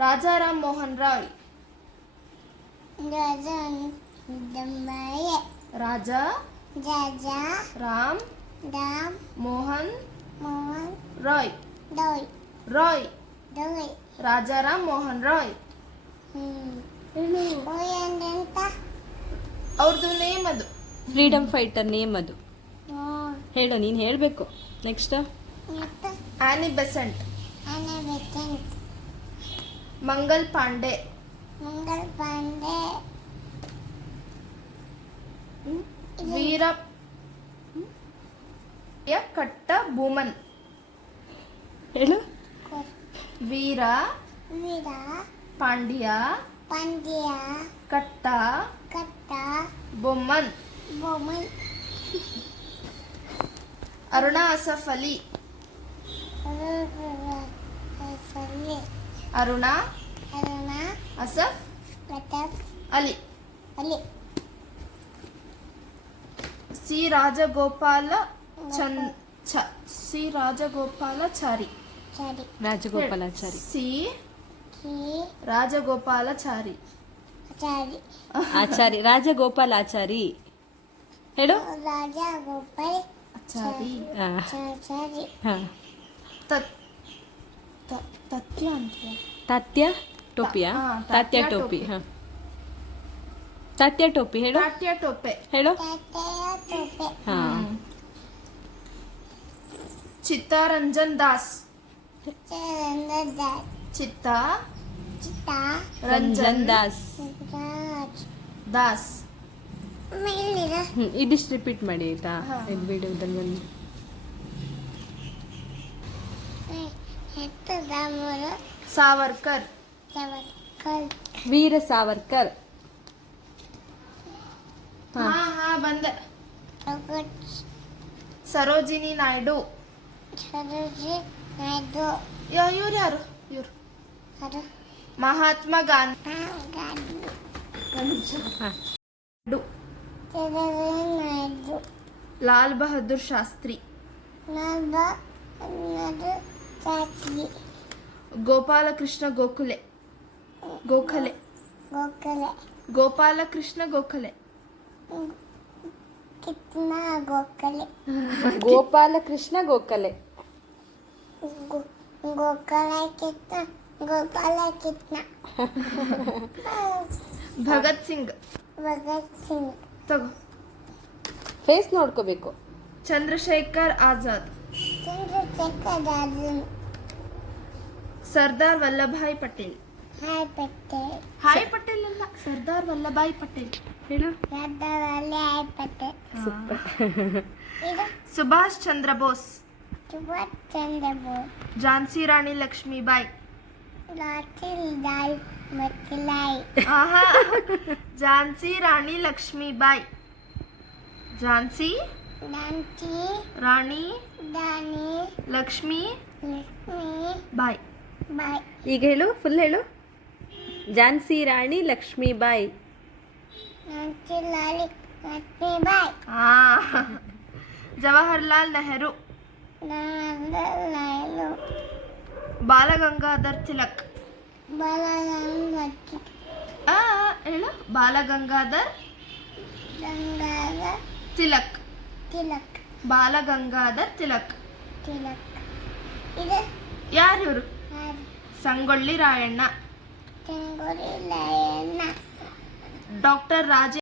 ರಾಜಾ ರಾಮ್ ಮೋಹನ್ ರಾಯ್. ರಾಜಾ ರಾಮ್ ಮೋಹನ್ ರಾಯ್. ರಾಯ್. ರಾಜಾ ರಾಮ್ ಮೋಹನ್ ರಾಯ್. ಅವ್ರದ್ದು ನೇಮ್ ಅದು. Freedom fighter name ಅದು. ಹೇಳು, ನೀನು ಹೇಳಬೇಕು. ನೆಕ್ಸ್ಟ್ ಆನಿ ಬೆಸೆಂಟ್. ಮಂಗಲ್ ಪಾಂಡೆ. ವೀರ ಕಟ್ಟ ಭೂಮನ್. ಹೇಳು. ವೀರ ಪಾಂಡ್ಯ ಕಟ್ಟ ಬೊಮ್ಮನ್. ಅರುಣಾ ಅಸಫ್ ಅಲಿ. ಅರುಣಾ ಅಸಫ್ ಅಲಿ. ಸಿ ರಾಜಗೋಪಾಲಾಚಾರಿ. ರಾಜಗೋಪಾಲಾಚಾರಿ. ಸಿ ರಾಜಗೋಪಾಲಾಚಾರಿ. ಆಚಾರಿ. ರಾಜಗೋಪಾಲಾಚಾರಿ. ಹೇಳು. ಆಚಾರಿ. ಹಾ. ತತ್ಯ ಅಂತ. ತಾತ್ಯ ಟೋಪಿಯಾ? ತಾತ್ಯ ಟೋಪಿ. ಹಾ. ತಾತ್ಯ ಟೋಪಿ. ಹೇಳು. ತಾತ್ಯ ಟೋಪೆ. ಹೇಳು. ಹಾ. ಚಿತ್ತರಂಜನ್ ದಾಸ್. ರಂಜನ್ ದಾಸ್. ಇದಿಷ್ಟು ರಿಪೀಟ್ ಮಾಡಿ ಆಯ್ತಾ? ಇದು ವಿಡಿಯೋದಲ್ಲಿ ಬಂದು ಸಾವರ್ಕರ್. ವೀರ ಸಾವರ್ಕರ್. ಬಂದೆ. ಸರೋಜಿನಿ ನಾಯ್ಡು. ಇವ್ರು ಯಾರು? ಇವ್ರು ಮಹಾತ್ಮ ಗಾಂಧಿ. ಲಾಲ್ ಬಹದ್ದೂರ್ ಶಾಸ್ತ್ರಿ. ಗೋಪಾಲಕೃಷ್ಣ ಗೋಖಲೆ. ಗೋಪಾಲಕೃಷ್ಣ ಗೋಖಲೆ. ಗೋಪಾಲಕೃಷ್ಣ ಗೋಖಲೆ. ಭಗತ್ ಸಿಂಗ್. ತಗೋ. ಫೇಸ್ ನೋಡ್ಕೋಬೇಕು. ಚಂದ್ರಶೇಖರ್ ಆಜಾದ್. ಸರ್ದಾರ್ ವಲ್ಲಭಾಯ್ ಪಟೇಲ್. ಹಾಯ್ ಪಟೇಲ್ ಅಲ್ಲ, ಸರ್ದಾರ್ ವಲ್ಲಭಾಯ್ ಪಟೇಲ್. ಹೇಳು. ಸುಭಾಷ್ ಚಂದ್ರ ಬೋಸ್. ಝಾನ್ಸಿ ರಾಣಿ ಲಕ್ಷ್ಮೀಬಾಯಿ. ಝಾನ್ಸಿ ರಾಣಿ ಲಕ್ಷ್ಮೀಬಾಯಿ. ಝಾನ್ಸಿ ರಾಣಿ ಲಕ್ಷ್ಮೀ ಬಾಯಿ. ಈಗ ಹೇಳು, ಫುಲ್ ಹೇಳು. ಝಾನ್ಸಿ ರಾಣಿ ಲಕ್ಷ್ಮೀಬಾಯಿ. ಜವಾಹರ್ಲಾಲ್ ನೆಹರು. ಬಾಲಗಂಗಾಧರ್ ತಿಲಕ್. ಹೇಳು. ಬಾಲಗಂಗಾಧರ್ ತಿಲಕ್. ಬಾಲಗಂಗಾಧರ್ ತಿಲಕ್. ಯಾರು ಇವರು? ಸಂಗೊಳ್ಳಿ ರಾಯಣ್ಣ. ಡಾಕ್ಟರ್ ರಾಜೇಂದ್ರ